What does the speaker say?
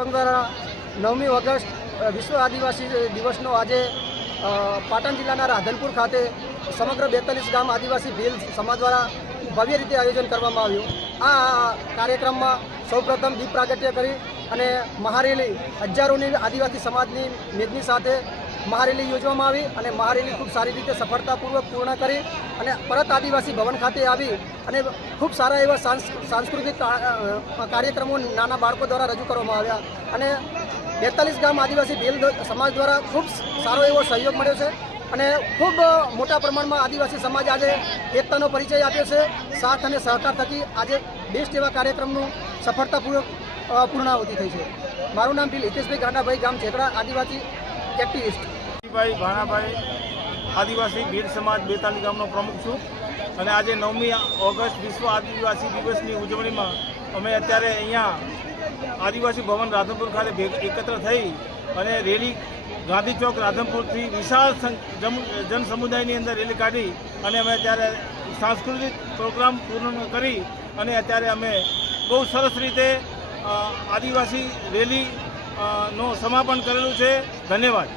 સંઘ દ્વારા 9મી ઓગસ્ટ વિશ્વ આદિવાસી દિવસનો આજે પાટણ જિલ્લાના રાધનપુર ખાતે સમગ્ર 42 ગામ આદિવાસી ભીલ સમાજ દ્વારા ભવ્ય રીતે આયોજન કરવામાં આવ્યું। આ કાર્યક્રમમાં સૌપ્રથમ દીપ પ્રાગટ્ય કરી અને મહારેલી હજારોની આદિવાસી સમાજની મેદની સાથે મહારેલી યોજવામાં આવી અને મહારેલી ખૂબ સારી રીતે સફળતાપૂર્વક પૂર્ણ કરી અને પરત આદિવાસી ભવન ખાતે આવી અને ખૂબ સારા એવા સાંસ્કૃતિક કાર્યક્રમો નાના બાળકો દ્વારા રજૂ કરવામાં આવ્યા અને 42 ગામ આદિવાસી ભીલ સમાજ દ્વારા ખૂબ સારો એવો સહયોગ મળ્યો છે અને ખૂબ મોટા પ્રમાણમાં આદિવાસી સમાજ આજે એકતાનો પરિચય આપ્યો છે। સાથ અને સહકાર થકી આજે બેસ્ટ એવા કાર્યક્રમનું સફળતાપૂર્વક પૂર્ણાહુતિ થઈ છે। મારું નામ ભીલ હિતેશભાઈ ગાંડાભાઈ, ગામ ઝેકડા, આદિવાસી એક્ટિવિસ્ટ। ભાઈ ભાણાભાઈ, આદિવાસી ભીલ સમાજ 42 ગામનો પ્રમુખ છું અને આજે 9મી ઓગસ્ટ વિશ્વ આદિવાસી દિવસની ઉજવણીમાં અમે અત્યારે અહીંયા આદિવાસી ભવન રાધનપુર ખાતે એકત્ર થઈ અને રેલી ગાંધી ચોક રાધનપુરથી વિશાળ જન સમુદાયની અંદર રેલી કાઢી અને અમે અત્યારે સાંસ્કૃતિક પ્રોગ્રામ પૂર્ણ કરી અને અત્યારે અમે બહુ સરસ રીતે આદિવાસી રેલી નું સમાપન કરેલું છે। ધન્યવાદ।